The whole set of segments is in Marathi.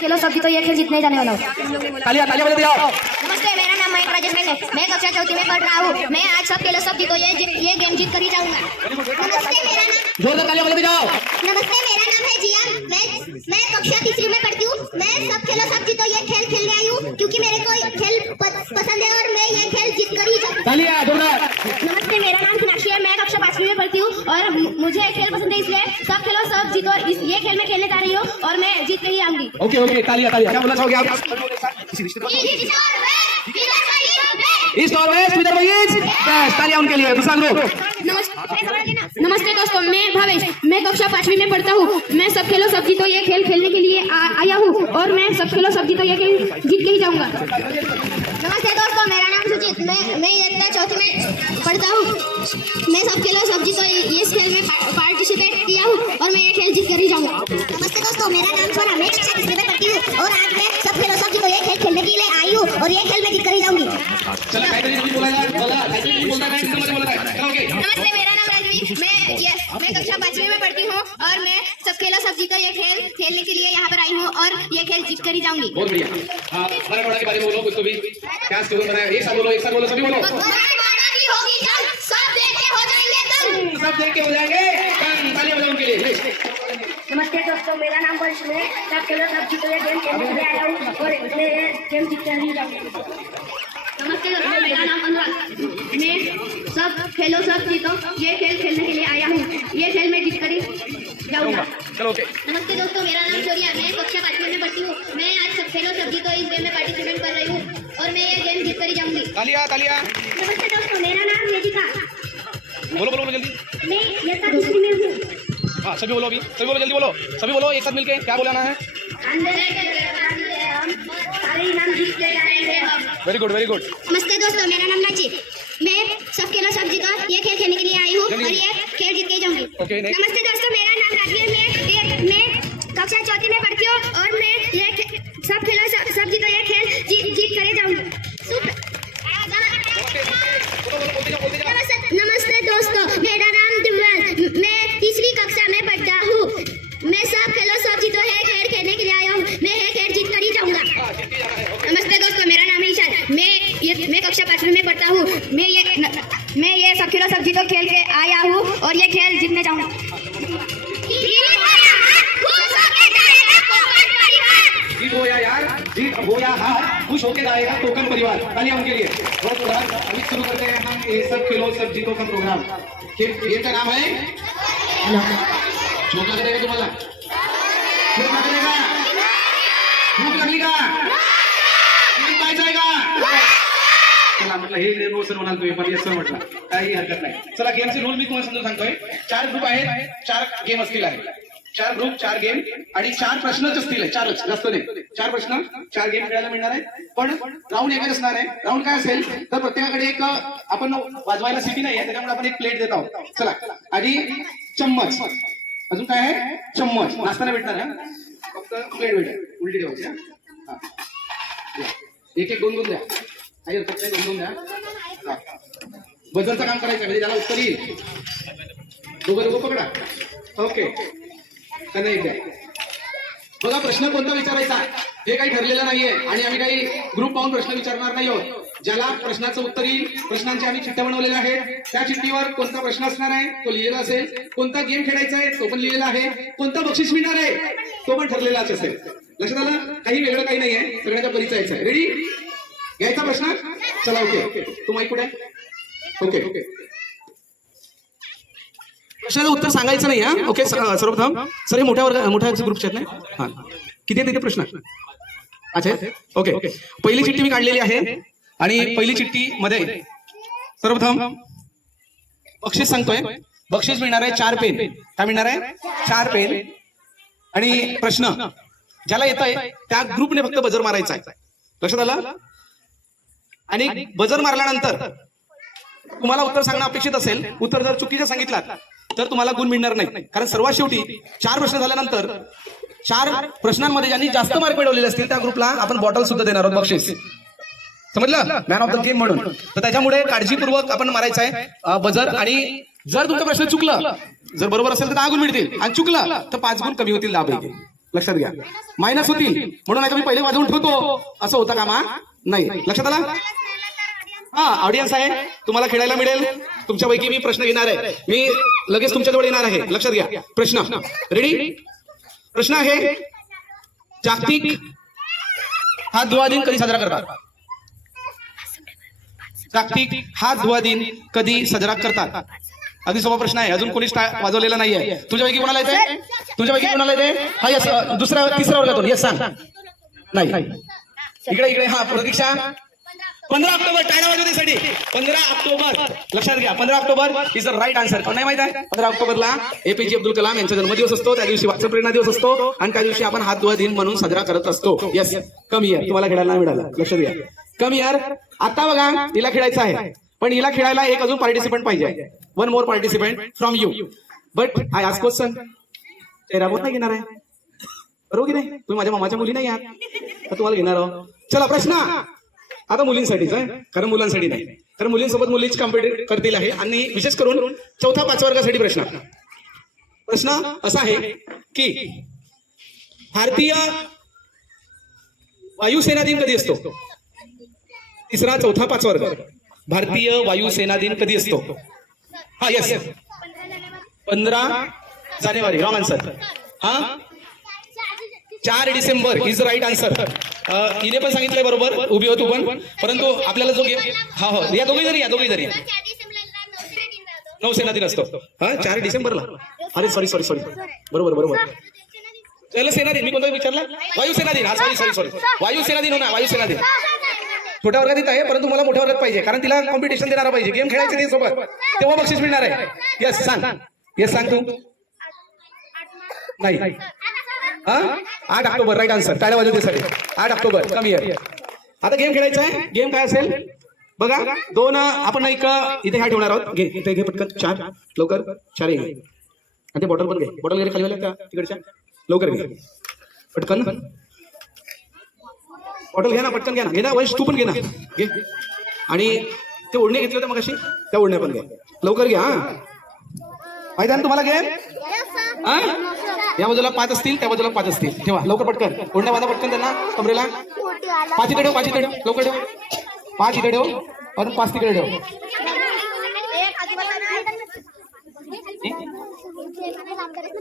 खेलो सब जीतो ये खेल जीतने जाने वाला हूँ। तालियाँ तालियाँ बजाते जाओ नमस्ते मेरा नाम मयंक राजेश है मैं कक्षा चौथी में पढ़ रहा हूँ। मैं आज सब खेलो सब जीतो ये ये गेम जीत कर ही जाऊँगा। नमस्ते मेरा नाम जोरदार तालियाँ बजाते जाओ। नमस्ते मेरा नाम है जिया। मैं मैं कक्षा तीसरी में पढ़ती हूँ। मैं सब खेलो सब जीतो ये खेल खेलने आई हूँ क्योंकि मेरे को खेल पसंद है और मैं ये खेल जीत कर ही जाऊँगा। और मुझे ये खेल पसंद है इसलिए सब खेलो सब जीतो इस ये खेल मैं खेलने जा रही हूँ और मैं जीत के ही आऊंगी। ओके ओके तालियां तालियां। क्या बोलना चाहोगे आप? बेस्ट तालियाँ उनके लिए दूसरा ग्रुप नमस्ते नमस्ते दोस्तों मैं भावेश मैं कक्षा पांचवी में पढ़ता हूँ। मैं सब खेलो सब जीतो ये खेल खेलने के लिए आ, आया हूँ और मैं सब खेलो सब जीतो ये खेल जीत के ही जाऊँगा। नमस्ते दोस्तों मेरा नाम सुजीत। मैं मैं इतना चौथी में पढ़ता हूँ। मैं सब खेलो सब जीतो ये इस खेल में पार्टिसिपेट किया हूँ और मैं ये खेल जीत कर ही जाऊँगा। नमस्ते दोस्तों मेरा नाम सोना मैं कक्षा तीसरी में पढ़ती हूँ और आज मैं सब खेलो सब जीतो ये खेल खेलने के लिए आई हूँ और ये खेल मैं जीत कर ही जाऊँगी। चला काहीतरी तुम्ही बोलायला बोला काहीतरी तुम्ही बोलता काय मध्ये बोलत आहे चला ओके नमस्ते मेरा नाम राजवी। मैं ये मैं कक्षा पांचवी में पढ़ती हूँ और मैं सब खेलो सब जीतो ये खेल खेलने के लिए यहाँ पर आई हूँ और ये खेल जीत कर ही जाऊँगी। बहुत बढ़िया। हाँ मराठवाड़ा के बारे में बोलो कुछ तो भी। क्या स्लोगन बनाया एक साथ बोलो एक साथ बोलो सभी बोलो। मराठवाड़ा की होगी जंग, सब देखे हो जाएँगे दंग। सब देख के हो जाएँगे। तालियाँ बजाओ उनके लिए। नमस्ते दोस्तों मेरा नाम वंश है सब खेलो सब जीतो ये गेम खेलने के लिए आया हूँ और मैं गेम जीत कर ही जाऊँगी। नमस्ते दोस्तों मेरा नाम अनुराग मैं सब खेलो सब जीतो ये खेल खेलने के लिए आया हूँ। ये खेल मैं जीत कर ही जाऊँगा। चलो ओके। नमस्ते दोस्तों मेरा नाम शौर्या मैं कक्षा पांचवी में पढ़ती हूँ। मैं आज सब खेलो सब जीतो इस गेम में पार्टिसिपेट कर रही हूँ और मैं ये गेम जीत कर ही जाऊँगी। तालियाँ तालियाँ। नमस्ते दोस्तों मेरा नाम मेजिका बोलो बोलो जल्दी। मैं दूसरी में हूँ। हाँ सभी बोलो अभी। सभी बोलो जल्दी बोलो। सभी बोलो एक साथ मिलके। क्या बोलाना है? वेरी गुड वेरी गुड नमस्ते दोस्तों मेरा नाम नाची मैं सब खेलो सब जीतो. ये खेल खेलने के लिए आई हूँ और ये खेल जीत के जाऊंगी. Okay. नमस्ते दोस्तों मेरा खेलो सब जीतो खेल के आया हूँ और ये खेल जीतने जाऊँगा। जीत हो या हार? खुश होके जाएगा टोकन परिवार तालियाँ उनके लिए। बहुत बढ़िया अभी शुरू करते हैं हम ये सब खेलो, सब जीतो का प्रोग्राम। खेल खेल का नाम है? झोका करेगा तुम्हाला झोक लागले का भूक हा म्हटलं हे नो सर म्हणाल तुम्ही पण येस सर म्हटलं. काही हरकत नाही. चला गेमचे रूल मी तुम्हाला समजून सांगतोय. चार ग्रुप आहेत चार गेम असतील आहे. चार ग्रुप चार गेम आणि चार प्रश्नच असतील चारच जास्त नाही. चार प्रश्न चार गेम खेळायला मिळणार आहे. पण राऊंड एकच असणार आहे. राऊंड काय असेल? तर प्रत्येकाकडे एक आपण वाजवायला सिटी नाही आहे त्याच्यामुळे आपण एक प्लेट देत आहोत. चला आणि चम्मच. अजून काय आहे? चम्मच. नाश्ताला भेटणार आहे फक्त प्लेट भेटेल. उलटी ठेवायची एक एक दोन दोन द्या. काही हरकत नाही द्या बदलचं काम करायचं म्हणजे त्याला उत्तर येईल. दोघं दोघं पकडा. ओके. त्यांना एक द्या. बघा प्रश्न कोणता विचारायचा? हे काही ठरलेलं नाहीये. आणि आम्ही काही ग्रुप पाहून प्रश्न विचारणार नाही आहोत. ज्याला प्रश्नाचं उत्तर येईल प्रश्नांच्या आम्ही चिठ्ठ्या बनवलेल्या आहेत. त्या चिठ्ठीवर कोणता प्रश्न असणार आहे तो लिहिलेला असेल. कोणता गेम खेळायचा आहे तो पण लिहिलेला आहे. कोणता बक्षीस मिळणार आहे तो पण ठरलेलाच असेल. लक्षात आलं? काही वेगळं काही नाही आहे सगळ्यांच्या परिचयाचं आहे. रेडी घ्यायचा प्रश्न? चला ओके. तू माहिती ओके ओके. प्रश्नाला उत्तर सांगायचं नाही हा? ओके सर्वप्रथम. सर हे मोठ्या वर्ग मोठ्या ग्रुपचे आहेत ना? हा. किती आहेत तिथे प्रश्न? अच्छा. ओके. पहिली चिठ्ठी मी काढलेली आहे. आणि पहिली चिठ्ठी मध्ये सर्वप्रथम बक्षीस सांगतोय. बक्षीस मिळणार आहे चार पेन. काय मिळणार आहे? चार पेन. आणि प्रश्न. ज्याला येत आहे त्या ग्रुपने फक्त बजर मारायचा आहे. लक्षात आला? आणि बजर मारल्यानंतर तुम्हाला उत्तर सांगणं अपेक्षित असेल उत्तर जर चुकीचं सांगितलात तर तुम्हाला गुण मिळणार नाही. कारण सर्वात शेवटी चार प्रश्न झाल्यानंतर चार प्रश्नांमध्ये ज्यांनी जास्त मार्क मिळवलेले असतील त्या ग्रुपला आपण बॉटल सुद्धा देणार आहोत. बक्षीस. समजलं? मॅन ऑफ द गेम म्हणून. तर त्याच्यामुळे काळजीपूर्वक आपण मारायचं आहे बजर आणि जर तुमचा प्रश्न चुकलं जर बरोबर असेल तर दहा गुण मिळतील. आणि चुकलं तर पाच गुण कमी होतील दहा पैकी. लक्षात घ्या. मायनस होतील. म्हणून नाही मी पहिले वाजवून ठेवतो. असं होतं कामा नाही. लक्षात आला? हा ऑडियन्स आहे. तुम्हाला खेळायला मिळेल. तुमच्यापैकी मी प्रश्न घेणार आहे. मी लगेच तुमच्याजवळ येणार आहे. लक्षात घ्या. प्रश्न. रेडी प्रश्न आहे. जागतिक हात धुवा दिन कधी साजरा करतात? जागतिक हात धुवा दिन कधी साजरा करतात? अगदी सोपा प्रश्न आहे. अजून कोणी स्टा- वाजवलेला नाहीये. तुझ्यापैकी कोणाला येते तुझ्यापैकी कोणाला येते हा यस दुसऱ्या तिसऱ्या वर्गातून. यस सांग. नाही. इकडे इकडे. हा प्रतीक्षा. पंधरा ऑक्टोबर टाळ्या वाजवण्यासाठी. पंधरा ऑक्टोबर. लक्षात घ्या. पंधरा October is the right answer पण नाही माहीत आहे? पंधरा ऑक्टोबरला एपीजे अब्दुल कलाम यांचा जन्मदिवस असतो. त्या दिवशी वाचन प्रेरणा दिवस असतो. आणि त्या दिवशी आपण हात धुवा दिन म्हणून साजरा करत असतो. येस कमी इयर तुम्हाला खेळायला नाही मिळालं. लक्षात घ्या. कमी इयर आता बघा हिला खेळायचं आहे. पण हिला खेळायला एक अजून पार्टिसिपंट पाहिजे one more participant from you but I आज क्वेश्चन चेहऱ्यावर नाही घेणार आहे. बरोबर की नाही? तुम्ही माझ्या मामाच्या मुली नाही आहात. तर तुम्हाला घेणार आहो चला प्रश्न. आता मुलींसाठीच आहे कारण मुलांसाठी नाही. कारण मुलींसोबत मुलीच कॉम्पिटेट करतील आहे. आणि विशेष करून चौथा पाच वर्गासाठी प्रश्न. प्रश्न असा आहे की भारतीय वायुसेना दिन कधी असतो? तिसरा चौथा पाचवा वर्ग. भारतीय वायुसेना दिन कधी असतो? हा येस पंधरा जानेवारी रॉंग आन्सर हा? चार डिसेंबर इज राईट आन्सर हिने पण सांगितलंय बरोबर उभी होतो पण. परंतु आपल्याला जो गेम हा हो. या दोघी जरी या दोघी जरी नौसेना दिन असतो. हा चार डिसेंबरला. अरे सॉरी सॉरी सॉरी बरोबर बरोबर. त्याला सेना दिन. मी कोणता विचारला? वायुसेना दिन. हा सॉरी सॉरी सॉरी वायुसेना दिन हो ना वायुसेना दिन. छोट्या वर्गात येत आहे परंतु मला मोठ्या वर्गात पाहिजे कारण तिला कॉम्पिटिशन देणार पाहिजे गेम खेळायचे ते सोबत तेव्हा बक्षीस मिळणार आहे. यस सांग. येस सांग तू. नाही. हा? आठ ऑक्टोबर राईट आन्सर टाळ्या वाजवतेसाठी आठ ऑक्टोबर कमी आहे आता गेम खेळायचा आहे. गेम काय असेल? बघा दोन आपण एक इथे ह्या ठेवणार आहोत. घे इथे घे पटकन. चार. लवकर. चार घे आणि ते बॉटल पण घे. बॉटल वगैरे खाली का? तिकडच्या? लवकर घे. पटकन. बॉटल घ्या ना पटकन घ्या ना. घे ना वैश तू पण घे ना. घे. आणि ते ओढणे घेतले होते मग अशी त्या ओढण्या पण घ्या. लवकर घ्या हा. माहिती आहे ना तुम्हाला घे. हा? या बाजूला पाच असतील त्या बाजूला पाच असतील. ठेवा लवकर पटकन. ओढण्या बांधा पटकन त्यांना कमरेला. पाच इकडे ठेव पाच इकडे ठेव. लवकर ठेव. पाच इकडे ठेव. अजून पाच तिकडे ठेव.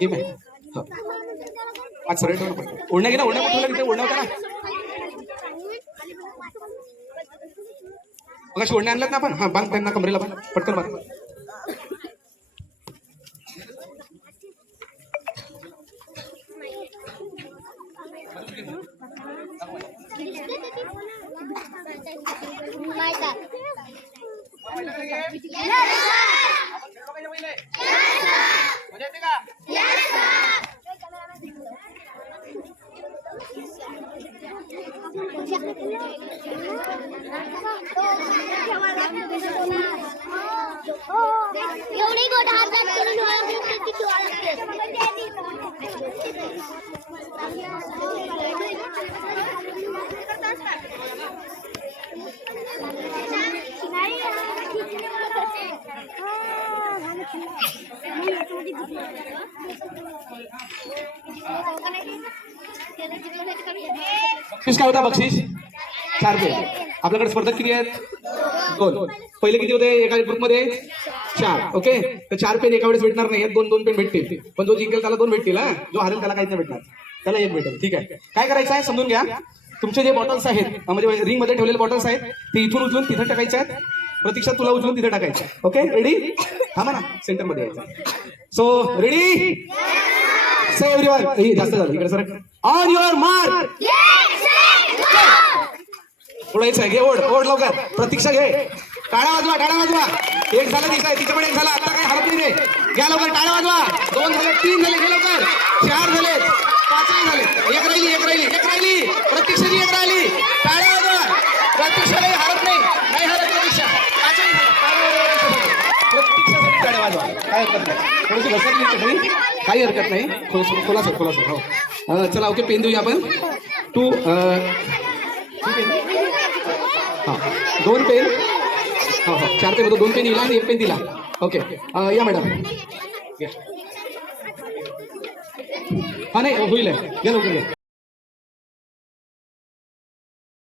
ठीक आहे. हो. पाच सरळ ठेव पटकन. ओढण्या घे ना ओढण्या पटकन तिथे ओढण्या होत्या ना. मग अशी ओढण्या आणल्यात ना आपण? हा बांध त्यांना कमरेला बांध. पटकन बांध. म्हणजे एवढी गोड हातात करून किती काय होता बक्षीस? चार दोन आपल्याकडे स्पर्धक किती आहेत? दोन. पहिले किती होते एका ग्रुपमध्ये? चार. ओके? तर चार पेन एका वेळेस भेटणार नाही. दोन दोन पेन भेटतील. पण जो जिंकेल त्याला दोन भेटतील हा? जो हरेल त्याला काहीच नाही भेटणार. त्याला एक भेटेल. ठीक आहे. काय करायचं आहे समजून घ्या. तुमचे जे बॉटल्स आहेत म्हणजे रिंगमध्ये ठेवलेले बॉटल्स आहेत ते इथून उचलून तिथे टाकायचे आहेत. प्रतीक्षा तुला उचलून तिथे टाकायचं ओके? रेडी थांबा ना. सेंटरमध्ये यायचं सो रेडी से एव्हरीवन जास्त झालं. इकडे सर ऑन युअर मार्क उडायचं आहे. घे ओढ ओढ लवकर. प्रतीक्षा घे. टाळ्या वाजवा टाळ्या वाजवा. एक झालं दिसाय तिथे पण एक झालं. आता काय हरत नाही रे. घ्या लवकर टाळ्या वाजवा. दोन झाले तीन झाले घे लवकर. चार झाले पाचही झाले. एक राहिली एक राहिली एक राहिली. प्रतीक्षाची एक राहिली. टाळ्या वाजवा. प्रतीक्षा काही हरत नाही. नाही हरत प्रतीक्षा. पाचही टाळ्या वाजवा प्रतीक्षासाठी टाळ्या वाजवा. काय हरकत नाही. थोडीशी घसरली काही हरकत नाही. थोडंसं खुलासा खोलासा हो. चला ओके पेन देऊया आपण. टू हां. दोन पेन. हो हो. चार पेन होतो. दोन पेन दिला आणि एक पेन दिला. ओके या मॅडम या. हा नाही होईल. गेलो गेलो